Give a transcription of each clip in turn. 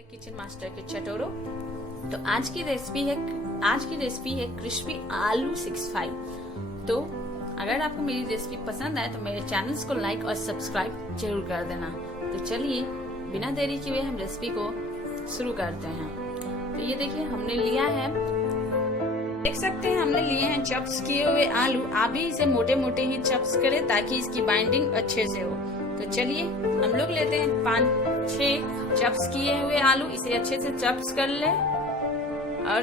Kitchen master के चटोरो। तो आज की रेसिपी है क्रिस्पी आलू 65। तो अगर आपको मेरी रेसिपी पसंद आए तो मेरे चैनल्स को लाइक और सब्सक्राइब जरूर कर देना। तो चलिए बिना देरी किए हम रेसिपी को शुरू करते हैं। तो ये देखिए हमने लिया है, देख सकते हैं हमने लिए हैं चॉप्स किए हुए आलू। आप भी इसे मोटे मोटे ही चॉप्स करें ताकि इसकी बाइंडिंग अच्छे से हो। तो चलिए हम लोग लेते हैं 5-6 चॉप्स किए हुए आलू, इसे अच्छे से चॉप्स कर ले और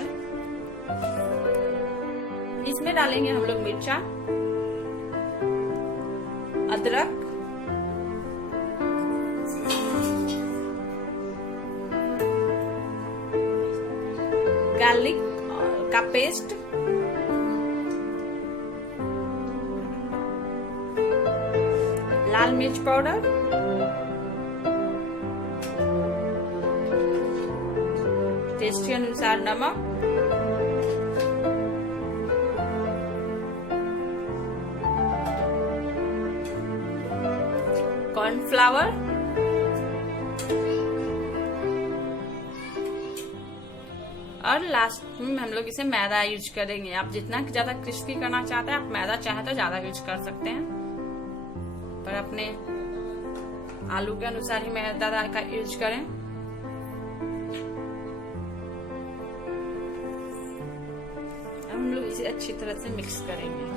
इसमें डालेंगे हम लोग मिर्चा, अदरक, गार्लिक का पेस्ट, लाल मिर्च पाउडर, टेस्ट के अनुसार नमक, कॉर्नफ्लावर और लास्ट में हम लोग इसे मैदा यूज करेंगे। आप जितना ज्यादा क्रिस्पी करना चाहते हैं आप मैदा चाहे तो ज्यादा यूज कर सकते हैं, पर अपने आलू के अनुसार ही मैदा का यूज करें। हम लोग इसे अच्छी तरह से मिक्स करेंगे।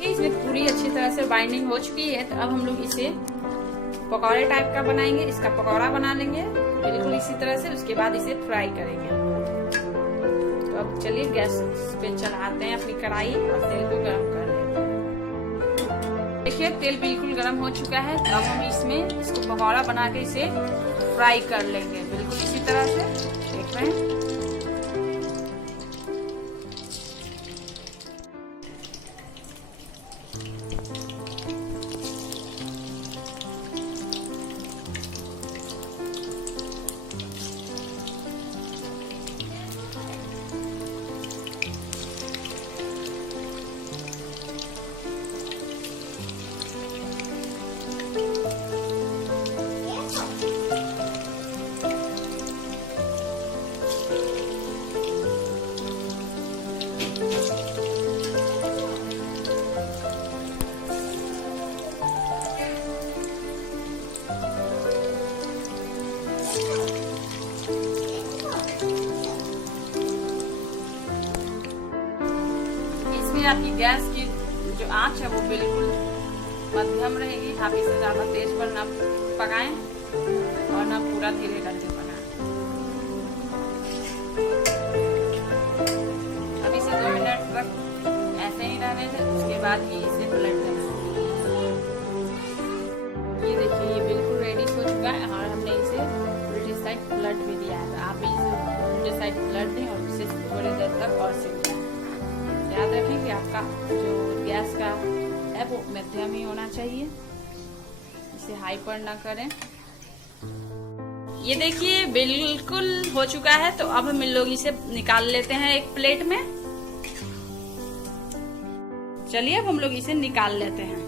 इसमें पूरी अच्छी तरह से बाइंडिंग हो चुकी है। तो अब हम लोग इसे पकौड़े टाइप का बनाएंगे। इसका पकौड़ा बना लेंगे बिल्कुल इसी तरह से। उसके बाद इसे फ्राई करेंगे। तो अब चलिए गैस पे चढ़ाते हैं अपनी कढ़ाई और तेल को गर्म कर लेते हैं। देखिए तेल बिल्कुल गर्म हो चुका है। तो अब हम इसमें इसको पकौड़ा बना के इसे फ्राई कर लेंगे बिल्कुल इसी तरह से। देख रहे हैं आपकी गैस की जो आंच है वो बिल्कुल मध्यम रहेगी। आप इसे ज्यादा तेज पर ना पकाएं और ना पूरा धीरे करके पकाएं। अब इसे 2 मिनट तक ऐसे ही रहने दें। उसके बाद ही इसे पलट दें। ये देखिए ये बिल्कुल रेडी हो चुका है और हमने इसे उल्टी साइड पलट भी दिया है। तो आप भी इसे उल्टी साइड पलट दें और इसे थोड़ी देर तक और सेक लें। याद रखें कि आपका जो गैस का है वो मध्यम ही होना चाहिए, इसे हाई पर ना करें। ये देखिए बिल्कुल हो चुका है। तो अब हम लोग इसे निकाल लेते हैं एक प्लेट में। चलिए अब हम लोग इसे निकाल लेते हैं।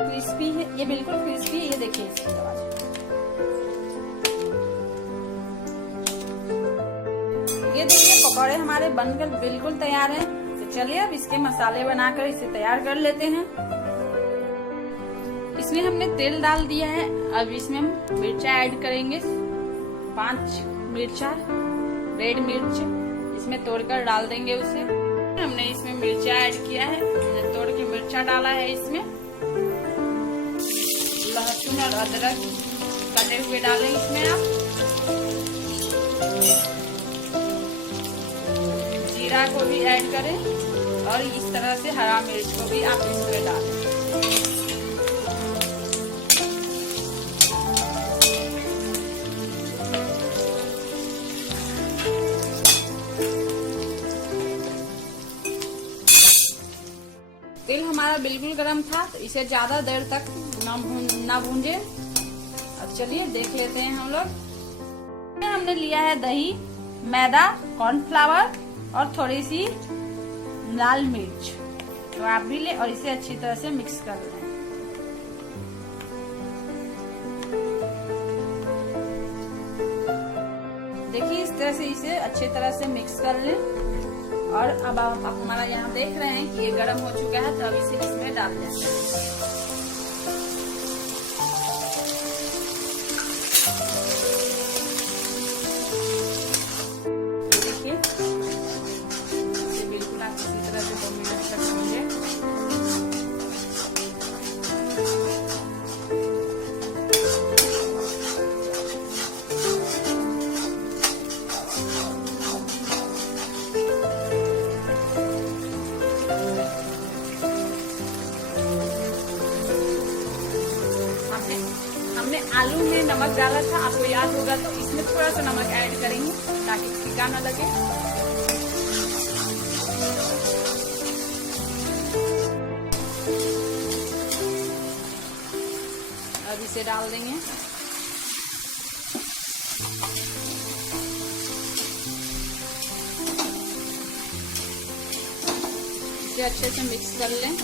क्रिस्पी है, ये बिल्कुल क्रिस्पी है। ये देखिए इसकी आवाज। ये देखिए पकौड़े हमारे बनकर बिल्कुल तैयार हैं। तो चलिए अब इसके मसाले बनाकर इसे तैयार कर लेते हैं। इसमें हमने तेल डाल दिया है। अब इसमें हम मिर्चा ऐड करेंगे। 5 मिर्चा, रेड मिर्च इसमें तोड़कर डाल देंगे उसे। हमने इसमें मिर्चा ऐड किया है, तोड़ के मिर्चा डाला है इसमें। लहसुन और अदरक कटे हुए डालें इसमें आप। जीरा को भी ऐड करें और इस तरह से हरा मिर्च को भी आप इसमें डालें। तेल हमारा बिल्कुल गर्म था, तो इसे ज्यादा देर तक ना भूंजे। अब चलिए देख लेते हैं हम लोग। हमने लिया है दही, मैदा, कॉर्नफ्लावर और थोड़ी सी लाल मिर्च, तो आप भी ले और इसे अच्छी तरह से मिक्स कर लें। देखिए इस तरह से इसे अच्छी तरह से मिक्स कर लें। और अब आप हमारा यहाँ देख रहे हैं कि ये गर्म हो चुका है, तो अब इसे इसमें डाल देते हैं। देखिए इसे बिल्कुल आप इसी तरह से 2 मिनट तक भूंजें। हमने आलू में नमक डाला था, आपको याद होगा, तो इसमें थोड़ा सा नमक ऐड करेंगे ताकि फीका न लगे। अब इसे डाल देंगे। इसे अच्छे से मिक्स कर लें।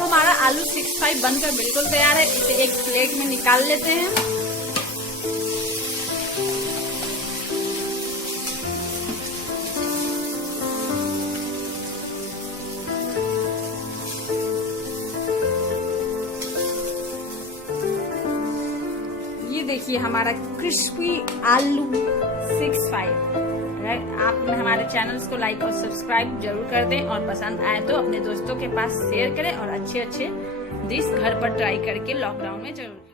हमारा आलू 65 बनकर बिल्कुल तैयार है। इसे एक प्लेट में निकाल लेते हैं। ये देखिए हमारा क्रिस्पी आलू 65। आप हमारे चैनल्स को लाइक और सब्सक्राइब जरूर कर दें और पसंद आए तो अपने दोस्तों के पास शेयर करें और अच्छे अच्छे डिश घर पर ट्राई करके लॉकडाउन में जरूर